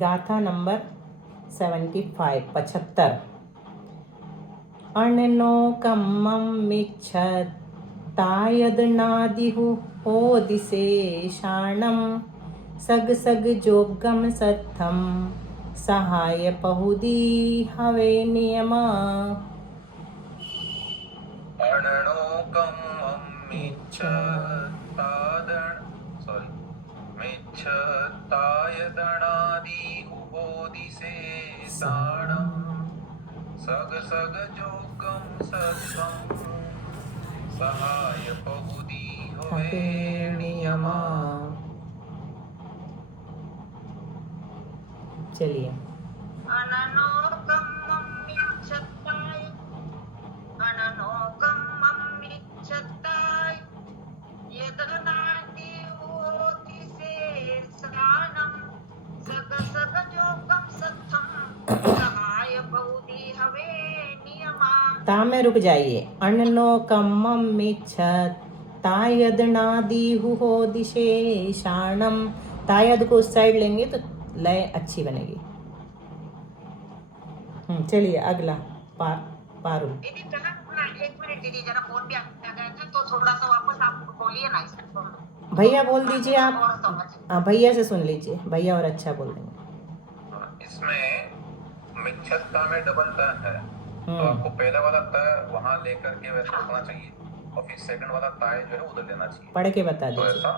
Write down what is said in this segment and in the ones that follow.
गाथा नंबर 75 75। अननो कम्मं मिच्छतायदनादिहु ओदिशेषाणं सग सग जोगम सत्थम सहाय पहुदी हवे नियमा। अननो कम्मं मिच्छतायदनादिहुबोधिशेषाणं सग सग जोगम सत्वं सहाय पहुदी हवे नियमा। चलिए। अननोकम्ममिच्छताय यदनादिहोतिशेषाणं सग सग जोगम सत्थं सहाय बहुधी हवे नियमा। ता में रुक जाइए। अननो कम्मं मिच्छत तायदनादिहु दिशेषाणम। तायद को उस साइड लेंगे तो लय अच्छी बनेगी। चलिए अगला पारुल। दीदी जरा एक मिनट दीदी, जरा फोन भी आ गया था तो थोड़ा सा वापस आप बोलिए ना इसको। भैया बोल दीजिए आप। भैया से सुन लीजिए, भैया और अच्छा बोल देंगे। इसमें मिच्छता में डबल त है, तो आपको पहले वाला त वहां लेकर के वैसे रखना चाहिए और फिर सेकंड वाला ताय जो है उधर लेना चाहिए। पढ़ के बता तो दीजिए। ऐसा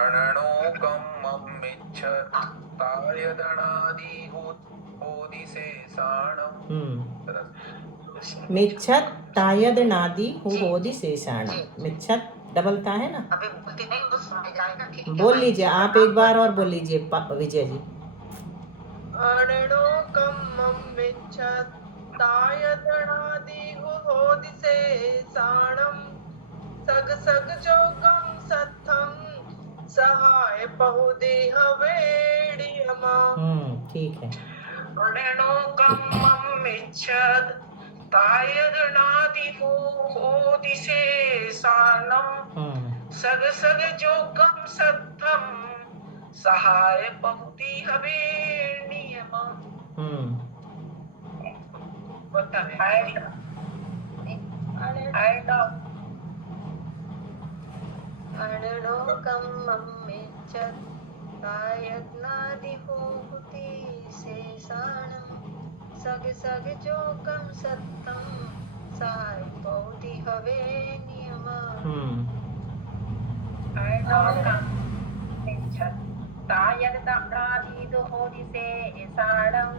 अननो कम्मं मिच्छतायदनादिहुबोधिशेषाणं मिच्छत तायदनादि हुबोधिशेषाणं। मिच्छत डबलता है ना। अबे बोलती नहीं तो सुन जाएगा। ठीक है, बोल लीजिए आप एक बार और बोल लीजिए विजय जी। अननो कम्मं मिच्छतायदनादिहुबोधिशेषाणं सग सग जोगम सत्थं सहाय बहुधी हवे नियमा। ठीक है। अननो कम्मं मिच्छतायदनादिहुबोधिशेषाणं सग सग जोगम सत्थं सहाय बहुधी हवे नियमा। अननो कम्मं मिच्छतायदनादिहुबोधिशेषाणं सग सग जोगम सत्थं सहाय बहुधी हवे नियमा। तायदनादिहुबोधिशेषाणं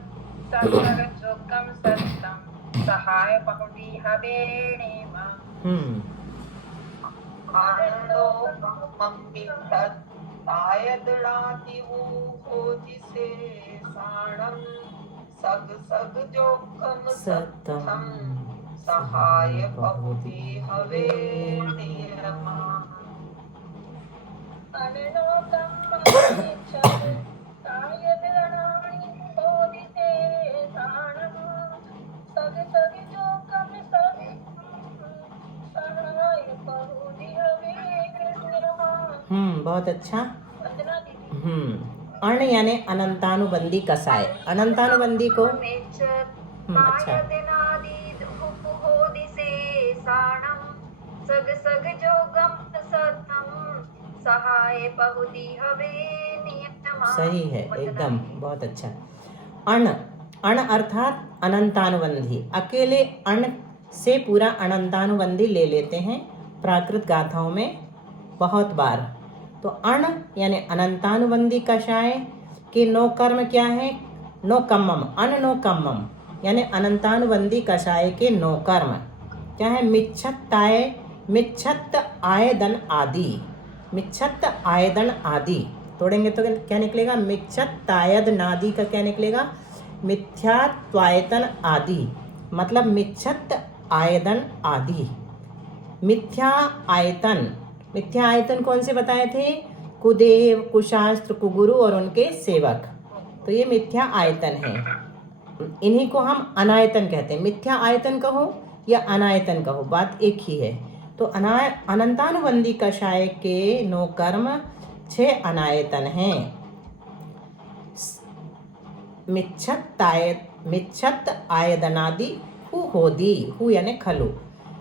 सग सग जोगम सत्थं सहाय बहुधी हवे नियमा। अननो कम्मं मिच्छतायदनादिहुबोधिशेषाणं सग सग जोगम सत्थं सहाय बहुधी हवे नियमा। अननो कम्मं मिच्छतायदनादिहुबोधिशेषाणं सग सग जोगम सत्थं सहाय बहुधी हवे नियमा। बहुत अच्छा। अण यानी अनंतानुबंधी कसाय। अनंतानुबंधी को अच्छा। सग सग जोगम सत्थं सहाय बहुधी हवे नियमा। सही है एकदम, बहुत अच्छा। अण अण अर्थात अनंतानुबंधी। अकेले अण से पूरा अनंतानुबंधी ले लेते हैं प्राकृत गाथाओं में बहुत बार। तो अण यानी अनंतानुबंधी कषाय के नो कर्म क्या है? नो कम्मम। अन नो कम्मम यानी अनंतानुबंधी कषाय के नो कर्म क्या है? मिच्छत्ताय, मिच्छत्त आयदन आदि। मिच्छत्त आयदन आदि तोड़ेंगे तो क्या निकलेगा? मिच्छत्तायद नादि का क्या निकलेगा? मिथ्यात्वायतन आदि। मतलब मिच्छत्त आयदन आदि। मिथ्या आयतन, मिथ्या आयतन कौन से बताए थे? कुदेव, कुशास्त्र, कुगुरु और उनके सेवक। तो ये मिथ्या आयतन है। इन्हीं को हम अनायतन कहते हैं। मिथ्या आयतन कहो या अनायतन कहो, बात एक ही है। तो अनंतानुबंधी कषाय के नो कर्म 6 अनायतन हैं। मिच्छत आयदनादि हु होदी, हु यानी खलु।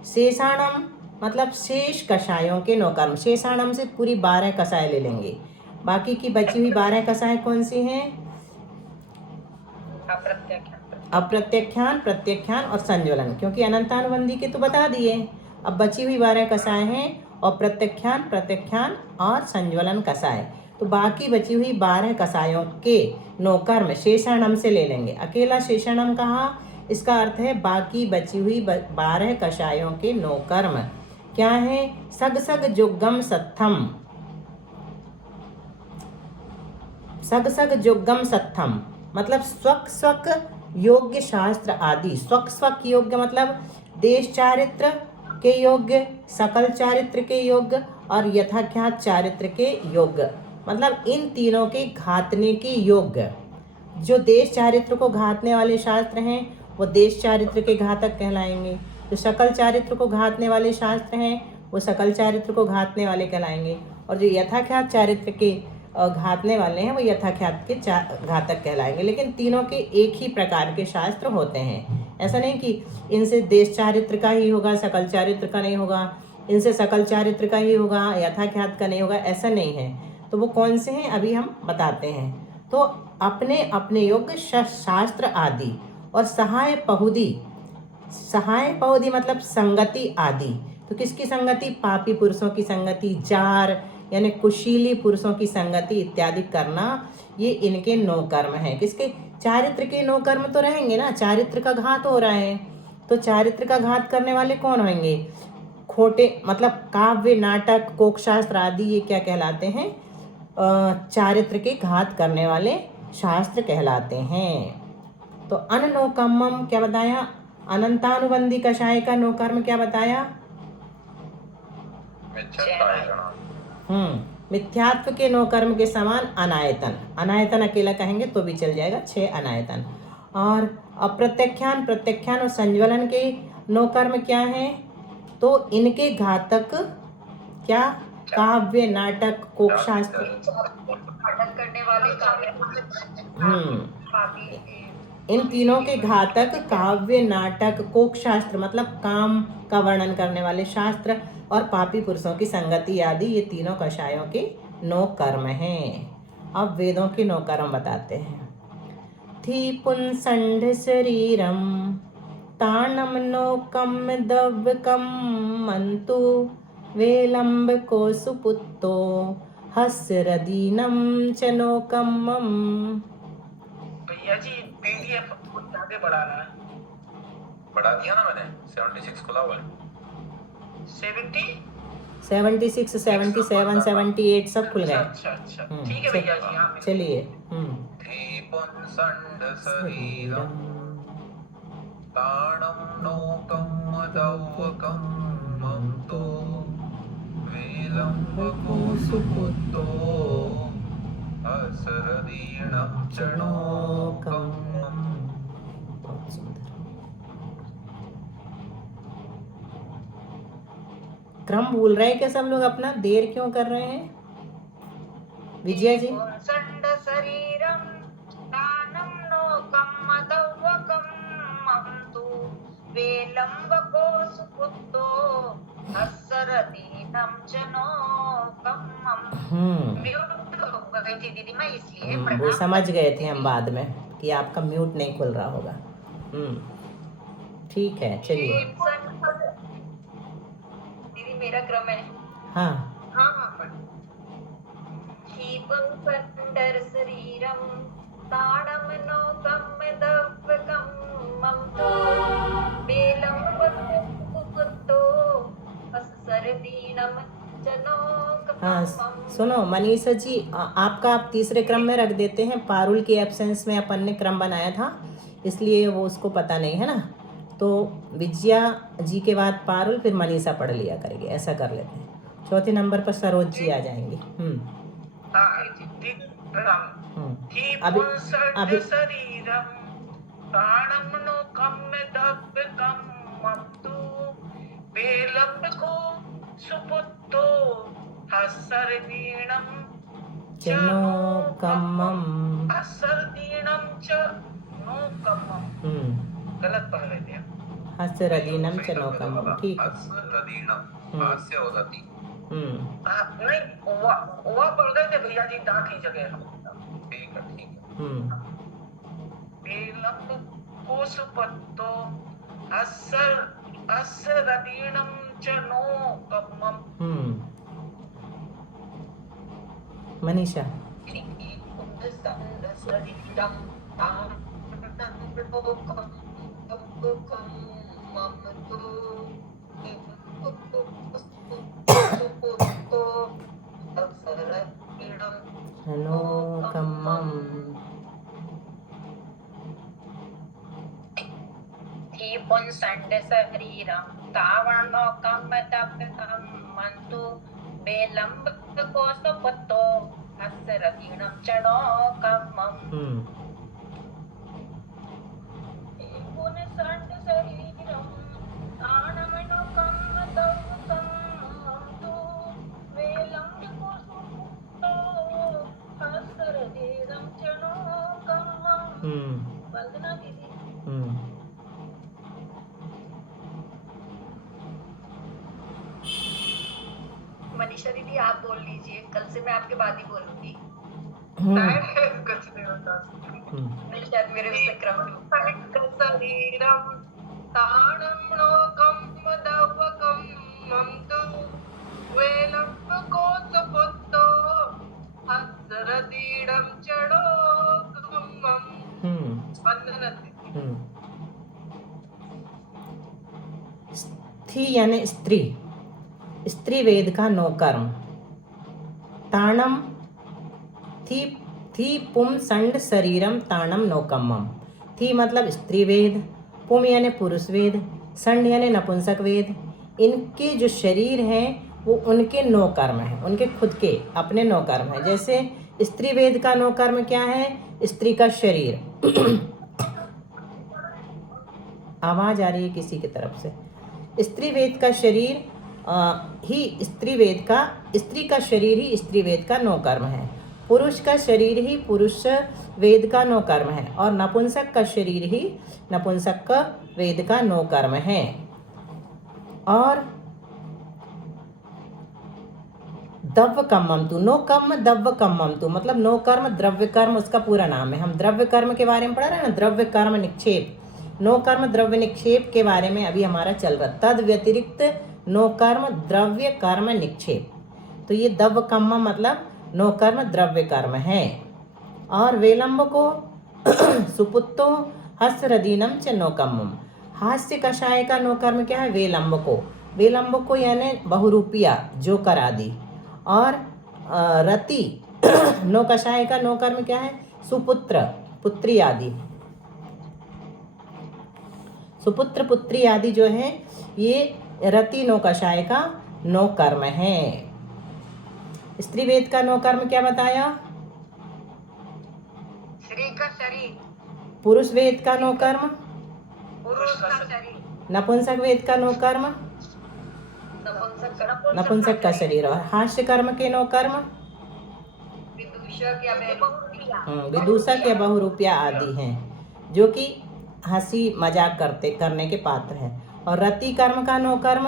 शेषाणम मतलब शेष कषायों के नौकर्म, शेषाणम से पूरी 12 कषाय ले लेंगे। बाकी की बची हुई 12 कषाय कौन सी हैं? अप्रत्याख्यान, प्रत्याख्यान और संज्वलन, क्योंकि अनंतानुबंधी के तो बता दिए। अब बची हुई 12 कषाय हैं और प्रत्याख्यान, प्रत्याख्यान और संज्वलन कषाय। तो बाकी बची हुई 12 कषायों के नौकर्म शेषाणम से ले लेंगे। अकेला शेषाणम कहा, इसका अर्थ है बाकी बची हुई 12 कषायों के नौकर्म क्या है? सग सग जुग्गम सत्थम, सग सग जुग्गम सत्थम मतलब स्वक स्वक योग्य शास्त्र आदि। स्वक स्वक योग्य मतलब देश चारित्र के योग्य, सकल चारित्र के योग्य और यथाख्यात चारित्र के योग्य, मतलब इन तीनों के घातने के योग्य। जो देश चारित्र को घातने वाले शास्त्र हैं वो देश चारित्र के घातक कहलाएंगे। जो सकल चारित्र को घातने वाले शास्त्र हैं वो सकल चारित्र को घातने वाले कहलाएंगे। और जो यथाख्यात चारित्र के घातने वाले हैं वो यथाख्यात के घातक कहलाएंगे। लेकिन तीनों के एक ही प्रकार के शास्त्र होते हैं। ऐसा नहीं कि इनसे देश चारित्र का ही होगा, सकल चारित्र का नहीं होगा, इनसे सकल चारित्र का ही होगा, यथाख्यात का नहीं होगा, ऐसा नहीं है। तो वो कौन से हैं अभी हम बताते हैं। तो अपने अपने योग्य शास्त्र आदि और सहाय पहुदी, सहाय पहुदी मतलब संगति आदि। तो किसकी संगति? पापी पुरुषों की संगति, जार यानी कुशीली पुरुषों की संगति इत्यादि करना, ये इनके नौ कर्म हैं। किसके? चारित्र के नौ कर्म तो रहेंगे ना, चारित्र का घात हो रहा है। तो चारित्र का घात करने वाले कौन होंगे? खोटे मतलब काव्य, नाटक, कोकशास्त्र आदि ये क्या कहलाते हैं? चारित्र के घात करने वाले शास्त्र कहलाते हैं। तो अननोकम्मम क्या बताया? अनंतानुबंधी कषाय का नौकर्म क्या बताया? मिथ्यात्व के नौकर्म के समान अनायतन। अनायतन अकेला कहेंगे तो भी चल जाएगा, 6 अनायतन। और अप्रत्याख्यान, प्रत्याख्यान और संज्वलन के नौकर्म क्या हैं? तो इनके घातक क्या? काव्य, नाटक, कोकशास्त्र करने वाले इन तीनों के घातक काव्य, नाटक, कोकशास्त्र मतलब काम का वर्णन करने वाले शास्त्र और पापी पुरुषों की संगति आदि, ये तीनों कषायों के 9 कर्म हैं। अब वेदों के 9 कर्म बताते हैं। थी पुंसंड शरीरम ताणम नोकम दव्यकम मंतु वेलंब को सुपुत्तो हस्रदीनम च नोकम्मम। भैया जी पीडीएफ बहुत ज्यादा बढ़ाना है। बढ़ा दिया ना मैंने, 76 खुला हुआ है। 76, 77, 78 सब खुल गए। अच्छा ठीक है भैया जी। हाँ चलिए। शरीरम ताणम नोकम दव्यकम मंतो वेलंब को सुपुत्तो हस्रदीनम च नोकम्मम। बहुत सुंदर। क्रम भूल रहे हैं क्या सब लोग अपना? देर क्यों कर रहे हैं विजया जी? संड शरीरम दानम नोकम दव्यकम मंतु वेलंब को सुपुत्तो हस्रदीनम च नोकम्मम। म्यूट हो गई थी दीदी मैं, इसलिए वो समझ गए थे हम बाद में कि आपका म्यूट नहीं खुल रहा होगा। ठीक है चलिए। दीदी मेरा क्रम है। हाँ पंडर शरीरम ताणम नोकम दव्यकम मंतो वेलंब कुकुत्तो हस्रदीनम च नोकम्मम। हाँ सुनो मनीषा जी, आपका आप तीसरे क्रम में रख देते हैं। पारुल के एब्सेंस में अपन ने क्रम बनाया था, इसलिए वो उसको पता नहीं है ना। तो विजया जी के बाद पारुल, फिर मनीषा पढ़ लिया करेगी। ऐसा कर लेते हैं। चौथे नंबर पर सरोज जी आ जाएंगी। अभी शरीरम ताणम नोकम दव्यकम मंतु वेलंब को सुपुत्तो हस्रदीनम च नोकम्मम्। असर्दीणम च नोकम्मम। गलत पढ़ रहे थे। हसरदीनम च नोकम्मम, ठीक है। हास्य और रति। आप नहीं ओवा पढ़ रहे थे भैया जी, दा की जगह। ठीक है ठीक है। वेलम कोसुपत्तो असरदीणम च नोकम्मम। मनीषा नोकम्मम्। थी पुंसंड शरीरम तावनोकम दप्पकम्मन्तु बेलंब कोसपत्तो हस्रदीणं च नोकम्मम्। पुंसंड शरीरम तावनोकम दप्पकम्मन्तु बेलंब कोसपत्तो हस्रदीणं च नोकम्मम्। वंदना दीदी। मनीषा दीदी आप बोल लीजिए, कल से मैं आपके बाद ही बोलूंगी। कुछ नहीं होता। शायद मेरे से क्रम शरीरम ताणम नोकम दवकम ममतु वेलम कोसपत्तो हस्रदीणं च नोकम्मम। वंदना दीदी। थी यानी स्त्री, स्त्री वेद का नौकर्म। ताणम थी पुम संड शरीरम ताणम नौकम्मम। थी मतलब स्त्री वेद, पुम यानी पुरुष वेद, संड यानी नपुंसक वेद। इनके जो शरीर हैं वो उनके नौकर्म हैं, उनके खुद के अपने नौकर्म हैं। जैसे स्त्री वेद का नौकर्म क्या है? स्त्री का शरीर। आवाज आ रही है किसी की तरफ से। स्त्री वेद का शरीर ही स्त्री का शरीर ही स्त्री वेद का नौकर्म है। पुरुष का शरीर ही पुरुष वेद का नौकर्म है और नपुंसक का शरीर ही नपुंसक वेद का नौकर्म है। और दव्य कम्मम तु, नो कर्म दव्य कम्मम तु मतलब नो कर्म द्रव्य कर्म उसका पूरा नाम है। हम द्रव्य कर्म के बारे में पढ़ रहे हैं ना, द्रव्य कर्म निक्षेप। नो कर्म द्रव्य निक्षेप के बारे में अभी हमारा चल रहा। तद व्यतिरिक्त नो कर्म द्रव्य कर्म निक्षेप। तो ये दव्य कम्म मतलब नो कर्म द्रव्य कर्म है। और वेलंब को सुपुत्तो हस्रदीनम च नो कम्मम। हास्य कषाय का नो कर्म क्या है? वेलंब को यानी बहुरूपिया जोकर आदि। और रति नो कषाय का नो कर्म क्या है? सुपुत्र पुत्री आदि। सुपुत्र पुत्री आदि जो है ये रति नो कषाय का नो कर्म है। स्त्री वेद का नो कर्म क्या बताया? श्री का शरीर। पुरुष वेद का नो कर्म पुरुष का शरीर। नपुंसक वेद का नो कर्म नपुंसक का शरीर। और हास्य कर्म के नो कर्म विदूषक या विदूषक या बहुरूपिया आदि हैं, जो कि हंसी मजाक करने के पात्र हैं। और रति कर्म का नो कर्म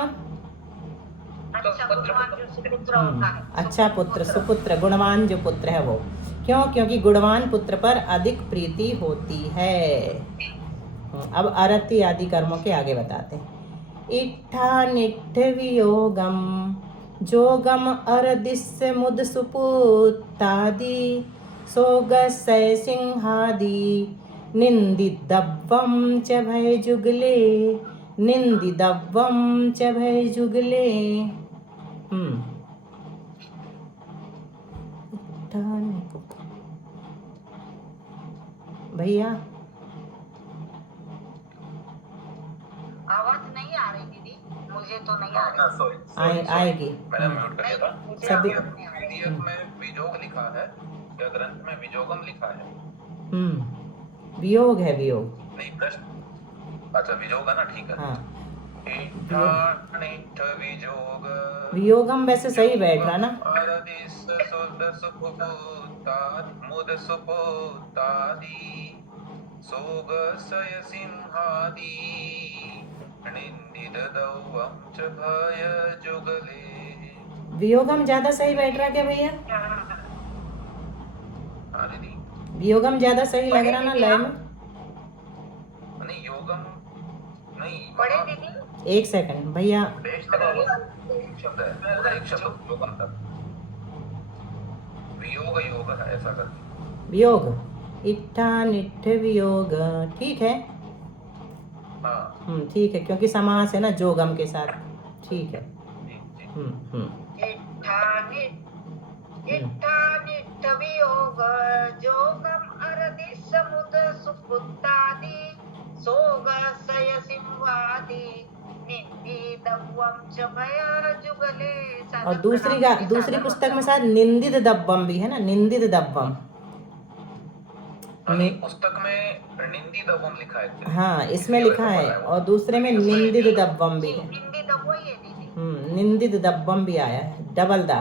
अच्छा पुत्र सुपुत्र गुणवान जो पुत्र है वो। क्यों? क्योंकि गुणवान पुत्र पर अधिक प्रीति होती है। अब अरति आदि कर्मों के आगे बताते हैं। इट्ठा निट्ठ वियोगम जोगम अरदिस्य मुद सुपुतादि सोगसय सिंहादि निंदिदव्वम च भय जुगले निंदिदव्वम च भय जुगले। भैया आवाज नहीं आ रही दीदी, मुझे तो नहीं आ रही। आएगी। मैंने म्यूट कर दिया था। सभी पीडीएफ में विजोग लिखा है या ग्रंथ में विजोगम लिखा है? वियोग है, वियोग नहीं प्रश्न। अच्छा विजोग है ना, ठीक है। हाँ, इट्ठानिट्ठ विजोग वियोगम वैसे सही बैठ रहा ना। अरदिस सुद सुपुतादि मुद सुपुतादि सोग सय सिंहादि निंदित दौवम च भय जुगले। वियोगम ज्यादा सही बैठ रहा क्या भैया? हाँ दीदी, वियोगम ज्यादा सही लग रहा ना लय में? नहीं योगम नहीं, पढ़े दीदी? एक सेकंड भैया, देश लगा हुआ शब्द है, पूरा एक शब्द योगम तक वियोग योग है ऐसा करके। वियोग, इट्ठा निट्ठ वियोग, ठीक है। हाँ ठीक है, क्योंकि समास है ना जोगम के साथ, ठीक है। जी जी। इट्ठानिट्ठ वियोग जोगम अरदि समुद सुपुत्तादि सोग सय सिंहादि निंदितव्वम च भय जुगले। और दूसरी पुस्तक में शायद निंदित दब्बम भी है ना, निंदित दब्बम। नहीं, पुस्तक में निंदी दबम लिखा है। हाँ इसमें लिखा है, और दूसरे में निंदित दब्बम भी है। निंदित वही है दीदी। निंदित दब्बम भी आया है, डबल दा।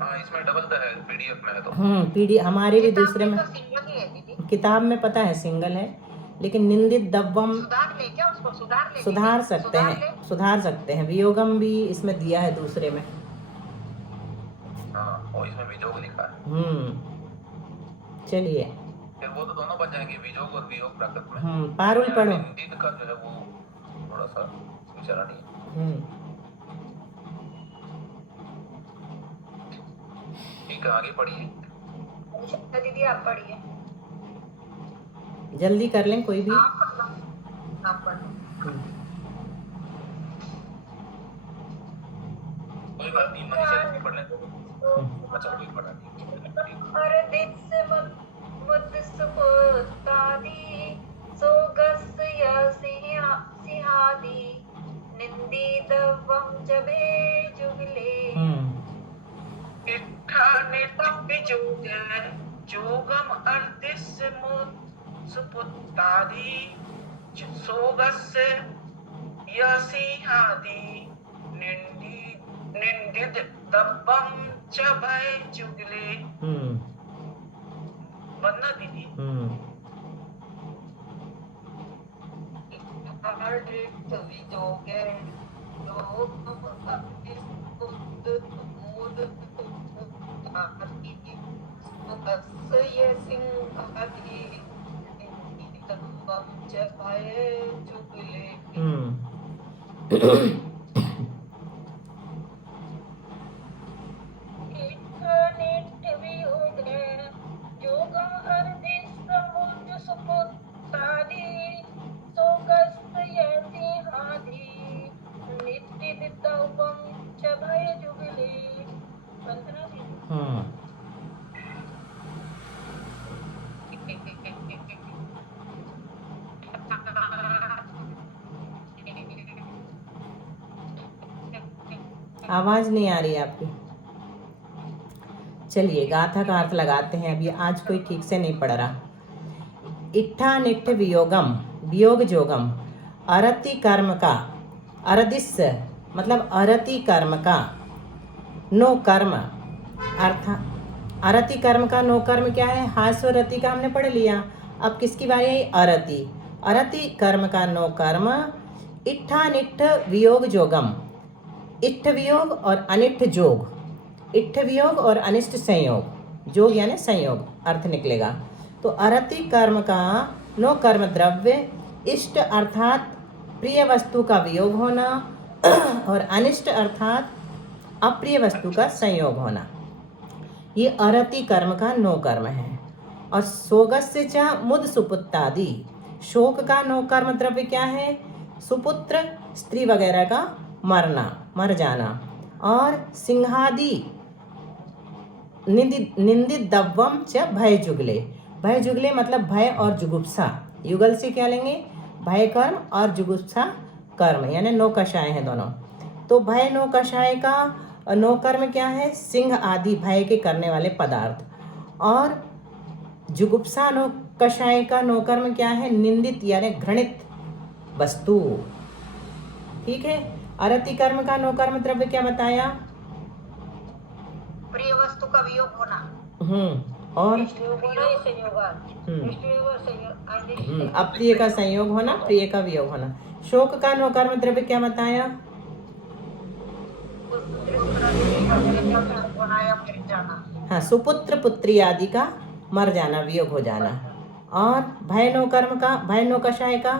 हाँ इसमें डबल द है, पीडीएफ में है तो। पीडी हमारे भी दूसरे में, तो सिंगल ही है दीदी। किताब में पता है सिंगल है, लेकिन निंदित दब्बम सुधार ले क्या उसको? सुधार ले सुधार दीदी, सकते सुधार हैं, ले। सुधार सकते हैं। वियोगम भी इसमें दिया है दूसरे में। हाँ और इसमें विजोग लिखा है। चलिए, फिर वो तो दोनों बच जाएंगे, विजोग और वियोग प्राकृत में। पारुल पढ़ो। निंदित का जो है वो थोड़ा सा विचारा नहीं है। ठीक है, आगे पढ़िए। अनिशा दीदी आप पढ़िए। जल्दी कर लें कोई भी। आप पढ़ो। कोई बात नहीं, मनीषा जी पढ़ लें। अच्छा कोई पढ़ा नहीं। अरदिस मुद सुपुत्तादि सोगस्य सिंहादि निंदितव्वम च भय जुगले। इट्ठानिट्ठ विजोग जोगम अरदिस मुद सुपुत्तादि सोगस्य यसिंहादि निंदित दब्बम च भय जुगले। बनना दीदी। अरदिस विजोगे जोगम अरदिस मुद सुपुत्तादि सोगस्य सिंहादि निंदितव्वम च भय जुगले। इट्ठानिट्ठ वियोग जोगम अरदिस समुद सुपुत्तादि सोगस्य सिंहादि निंदितव्वम च भय जुगले। आवाज नहीं आ रही आपकी। चलिए गाथा का अर्थ लगाते हैं। अभी आज कोई ठीक से नहीं पढ़ रहा। इट्ठा निट्ठ वियोगम, वियोग जोगम, अरति कर्म का, अरदिस मतलब अरति कर्म का, नो कर्म अर्थात अरति कर्म का नो कर्म क्या है? हास्य रति का हमने पढ़ लिया। अब किसकी बारी है? अरति। अरति कर्म का नो कर्म, इट्ठा निट्ठ वियोग जोगम, इट्ठ वियोग और अनिट्ठ जोग, इट्ठ वियोग और अनिष्ट संयोग, जोग यानी संयोग अर्थ निकलेगा। तो अरति कर्म का नो कर्म द्रव्य, इष्ट अर्थात प्रिय वस्तु का वियोग होना और अनिष्ट अर्थात अप्रिय वस्तु का संयोग होना, ये अरति कर्म का नो कर्म है। और सोगस्य च मुद सुपुत्तादि, शोक का नो कर्म द्रव्य क्या है? सुपुत्र स्त्री वगैरह का मरना, मर जाना। और सिंहादि निंदित दव्वम च भय जुगले, भय जुगले मतलब भय और जुगुप्सा, युगल से क्या लेंगे? भय कर्म और जुगुप्सा कर्म, यानी नो कषाय हैं दोनों। तो भय नो कषाय का नो कर्म क्या है? सिंह आदि भय के करने वाले पदार्थ। और जुगुप्सा नो कषाय का नो कर्म क्या है? निंदित यानी घृणित वस्तु। ठीक है। अरति कर्म का नो कर्म द्रव्य क्या बताया? प्रिय वस्तु का वियोग होना। और अप्रिय का संयोग होना, प्रिय का वियोग होना। शोक का नो कर्म द्रव्य क्या बताया? हाँ, सुपुत्र पुत्री आदि का मर जाना, वियोग हो जाना। और भय नो कर्म का, भय नो कषाय का,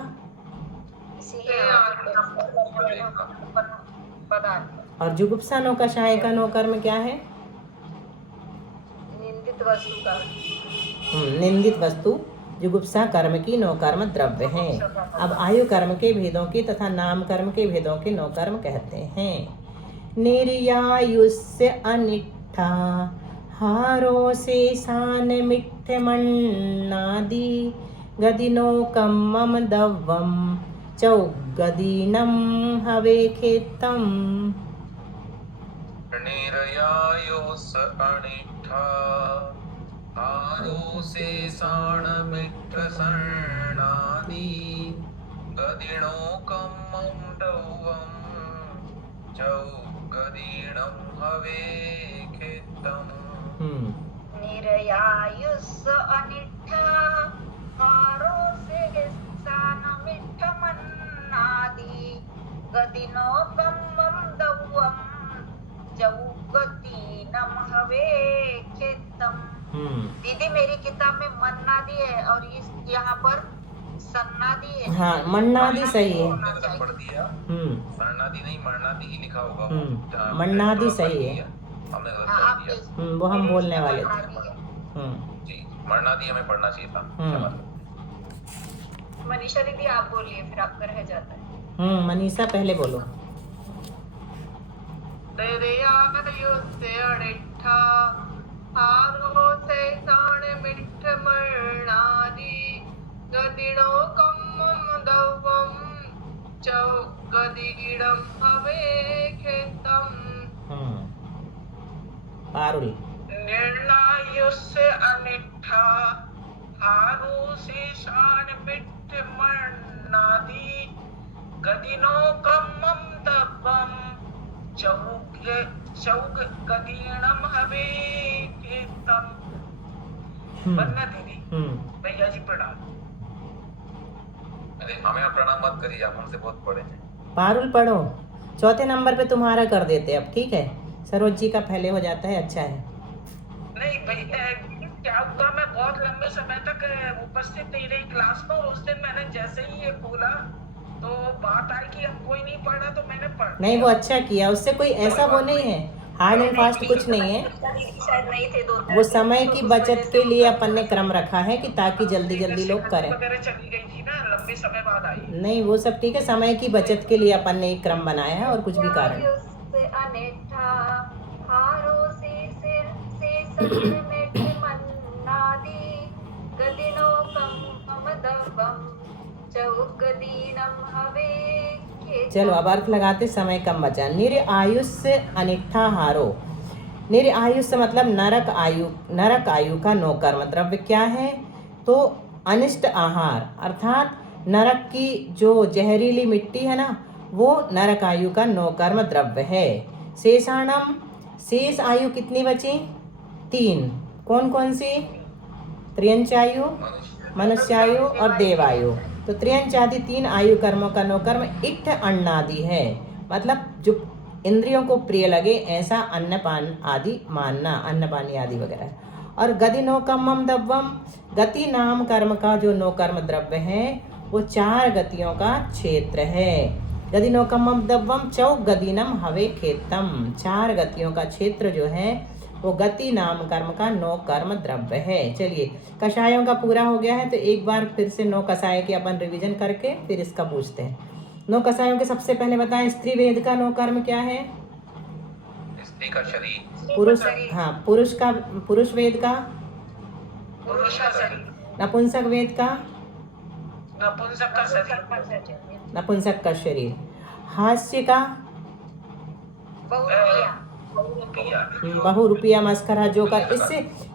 और जुगुप्सा नो कषाय का नो कर्म क्या है? निंदित वस्तु का। निंदित वस्तु जुगुप्सा कर्म की नो कर्म द्रव्य है। अब आयु कर्म के भेदों की तथा नाम कर्म के भेदों के नो कर्म कहते हैं। निर्यायुष्य अनिष्ठा हारो से सान मिठ्ठ मन्नादि गदिनो कम्मम दव्वम चौगदीनम हवे खेतम। निर्यायुष अनिष्ठा हारो से साण मिठ सर्णादि गदिणो कम्मं दव्वं चौगदीणं हवे खेतम्। निर्यायुष अनिष्ठा हारो से सान मिठ मन्नादि गदिनो कम्मं दव्वं चौगदीनम हवे खेतम। दीदी मेरी किताब में मन्नादि है और इस यहाँ पर सन्नादि है। हाँ, मन्नादि सही है। पढ़ दिया। सर्णादि नहीं मरणादि ही लिखा होगा। मन्नादि सही है। हमने गलत कर दिया। वो हम बोलने वाले थे। जी, मरणादि हमें पढ़ना चाहिए था। मनीषा दीदी आप बोलिए, फिर आपका रह जाता है। मनीषा पहले बोलो। हारो से साण मिठ मर्णादि गदिणो कम्मं दव्वं चौगदीणं हवे खेतम्। पारुल। निर्यायुष्य अनिष्ठा हारो से साण मिठ मर्णादि गदिनो कम्मं दव्वं चौगदीणं हवे खेतम्। बनना दीदी। भैया जी प्रणाम। अरे हमें आप प्रणाम मत करिए, आप हमसे बहुत बड़े हैं। पारुल पढ़ो। चौथे नंबर पे तुम्हारा कर देते अब, ठीक है। सरोज जी का पहले हो जाता है, अच्छा है। नहीं भैया, क्या हुआ, मैं बहुत लंबे समय तक उपस्थित नहीं रही क्लास में। उस दिन मैंने जैसे ही ये खोला तो बात आई कि अब कोई नहीं पढ़ा तो मैंने पढ़ नहीं, वो अच्छा किया। उससे कोई ऐसा वो नहीं है, हार्ड एंड फास्ट कुछ नहीं है। शायद नहीं थे दो। वो समय की बचत के लिए अपन ने क्रम रखा है कि ताकि जल्दी जल्दी लोग करें। वगैरह चली गई थी ना, लंबे समय बाद आई। नहीं, वो सब ठीक है। समय की बचत के लिए अपन ने एक क्रम बनाया है, और कुछ भी कारण। से अनिष्ठा हारो से सत्य मिठ मन्नादि गदिनो कम्मं दव्वं चौगदीणं हवे खेतम्। चलो अब अर्थ लगाते, समय कम बचा। निर्आयुष्य अनिष्ठा हारो। निर्आयुष्य मतलब नरक आयु का नो कर्म द्रव्य क्या है? तो अनिष्ट आहार, अर्थात नरक की जो जहरीली मिट्टी है ना, वो नरक आयु का नो कर्म द्रव्य है। शेषाणम, शेष आयु कितनी बची? 3। कौन कौन सी? त्रियंचायु, मनुष्यायु और देवायु। तो त्रियंचादि 3 आयु कर्मों का नो कर्म इट्ठ अन्नादि है, मतलब जो इंद्रियों को प्रिय लगे ऐसा अन्नपान आदि मानना, अन्नपानी आदि वगैरह। और गति नो कम्मम दव्वम, गति नाम कर्म का जो नो कर्म द्रव्य है वो 4 गतियों का क्षेत्र है। गति नो कम्मम दव्वम चौ गदीनम हवे खेतम, 4 गतियों का क्षेत्र जो है वो गति नाम कर्म का नो कर्म द्रव्य है। चलिए, कषायों का पूरा हो गया है, तो एक बार फिर से 9 कषाय की अपन रिवीजन करके फिर इसका पूछते हैं। 9 कषायों के सबसे पहले बताएं, स्त्री वेद का नो कर्म क्या है? स्त्री का शरीर। पुरुष, हाँ, पुरुष वेद का? पुरुष का शरीर। नपुंसक वेद का? नपुंसक का शरीर। नपुंसक का शरीर। हास्य का? बहुरूपिया मस्करा जोकर।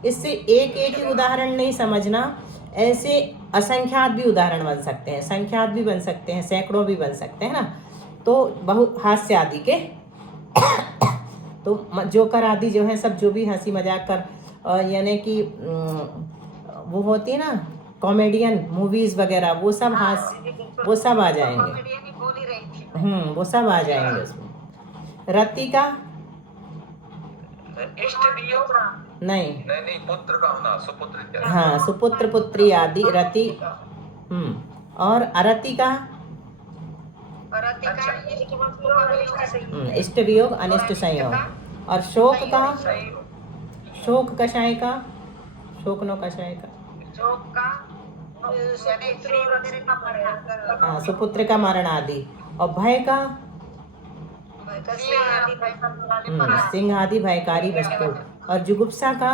इससे एक ही उदाहरण नहीं समझना, ऐसे असंख्यात भी उदाहरण बन सकते हैं, संख्यात भी बन सकते हैं, सैकड़ों भी बन सकते हैं ना। तो बहु हास्य आदि के तो जोकर आदि जो है सब जो भी हंसी मजाक कर यानी कि वो होती है ना कॉमेडियन मूवीज वगैरह वो सब वो सब आ जाएंगे। कॉमेडियन ही बोल ही रही थी। वो सब आ जाएंगे उसमें। रति का इष्ट वियोग नहीं, नहीं पुत्र का होना, सुपुत्र क्या? हाँ सुपुत्र पुत्री आदि रति। और अरति का रति का इष्ट वियोग अनिष्ट संयोग। इष्ट वियोग अनिष्ट संयोग। और शोक का शोक कषाय का शोक नो कषाय का शोक का यानी स्त्री वगैरह का मरण। हाँ सुपुत्र का मरण आदि। और भय का सिंह आदि भयकारी वस्तु। और जुगुप्सा का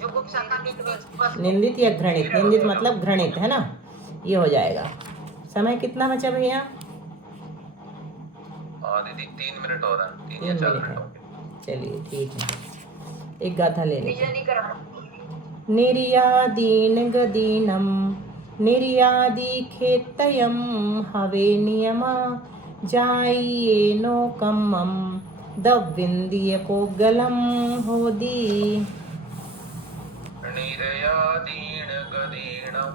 जुगुप्सा का निंदित या घृणित। निंदित मतलब घृणित है ना, ये हो जाएगा। समय कितना बचा भैया? दीदी 3 मिनट और हैं, 3 या 3 4 मिनट मिनट है। और। चलिए ठीक है, एक गाथा ले लेते। निर्यादीन गदीनम निर्यादी खेतयम हवे नियमा जाइए नो कम्मम दविंदीय को गलम होदी। निर्यादीन गदीनम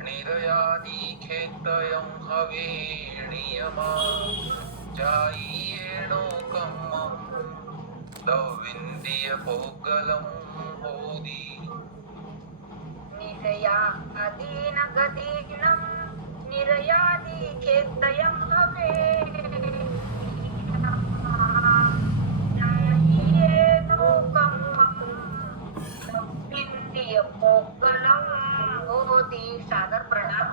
निर्यादी खेतयम हवे नियमा जाइएणो कम्मं दविंदीय पोगलम होदी। निर्यादीन गदीनम निर्यादी खेतयम हवे जाइएनो कम्मं दविंदीय पोगलम होदी। सादर प्रणाम।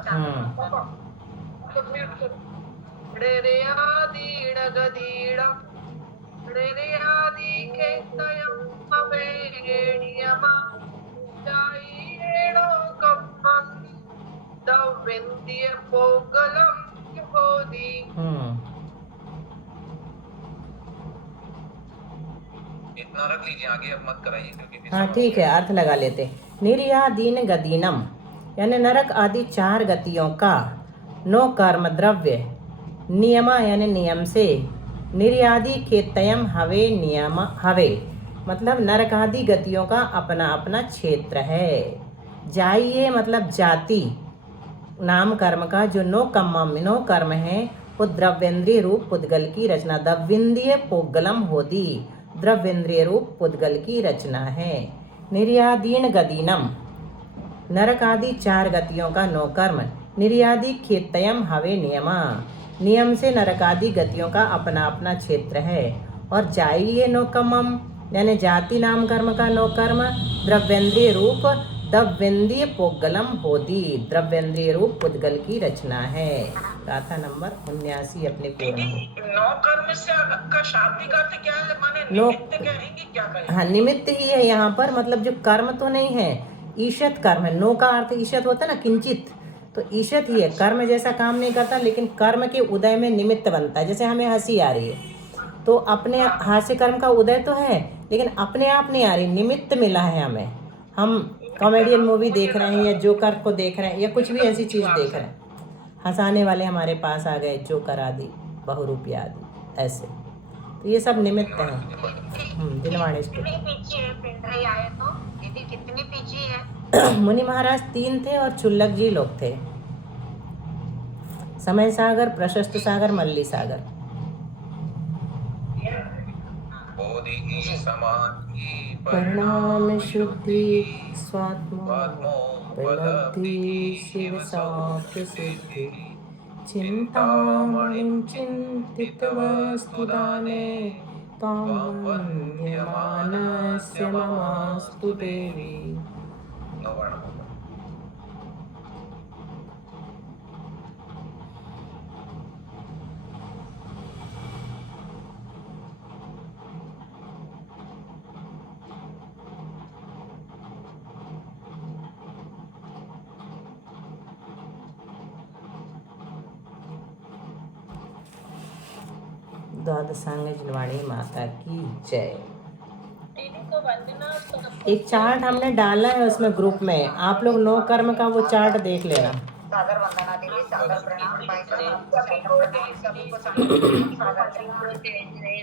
णेरयादीन गदीणं णेरयादी खेतयं हवे नियमं जाइएणो कम्मं दविंदीय पोगलम होदी। इतना रख लीजिए, आगे अब मत कराइए क्योंकि हाँ ठीक है, अर्थ लगा लेते। निर्यादीन गदीनम यानी नरक आदि 4 गतियों का नो कर्म द्रव्य नियमा यानी नियम से। निर्यादि खेतयम हवे नियम हवे मतलब नरक आदि गतियों का अपना अपना क्षेत्र है। जाइए मतलब जाति नाम कर्म का जो नो कर्म है वो द्रव्येंद्रिय रूप पुद्गल की रचना। दविंदीय पोगलम होदी द्रव्येंद्रिय रूप पुद्गल की रचना है। निर्यादीन गदीनम नरक आदि 4 गतियों का नो कर्म। निर्यादि खेतयम हवे नियमा नियम से नरकादि गतियों का अपना अपना क्षेत्र है। और जाइए नो कमम यानी जाति नाम कर्म का नो कर्म द्रव्येंद्रिय रूप दविंदीय पोगलम होदी द्रव्येंद्रिय रूप पुद्गल की रचना है। गाथा नंबर 79 अपने पूर्ण हो। नौ कर्म से का शाब्दिक अर्थ क्या है? माने निमित्त कहेंगे क्या कहेंगे? हाँ निमित्त ही है यहाँ पर, मतलब जो कर्म तो नहीं है, ईशत कर्म है। नो का अर्थ ईशत होता है ना, किंचित, तो ईशत ही है। कर्म जैसा काम नहीं करता लेकिन कर्म के उदय में निमित्त बनता है। जैसे हमें हंसी आ रही है तो अपने हास्य कर्म का उदय तो है लेकिन अपने आप नहीं आ रही, निमित्त मिला है हमें। हम कॉमेडियन मूवी देख रहे हैं या जोकर को देख रहे हैं या कुछ भी ऐसी चीज़ देख रहे हैं, हंसाने वाले हमारे पास आ गए, जोकर आदि बहुरूपी आदि ऐसे, तो ये सब निमित्त हैं। दिनवाणी कितनी पीछे है पिंडरी आए तो दीदी कितनी पीछे है? मुनि महाराज 3 थे और चुल्लक जी लोग थे। समय सागर, प्रशस्त सागर, मल्ली सागर। परिणाम शुद्धि स्वात्मोपलब्धि शिव साक्ष सिद्धि चिंतामणिं चिंतित वस्तुदाने त्वां वन्द्यमानस्य ममास्तु देवी। द्वादशांग जिनवाणी माता की जय। एक चार्ट हमने डाला है उसमें ग्रुप में, आप लोग नो कर्म का वो चार्ट देख लेना। सादर वंदना देवी, सादर प्रणाम, भाई साहब, सभी को जय श्री सभी को सादर प्रणाम, सादर सभी को जय जय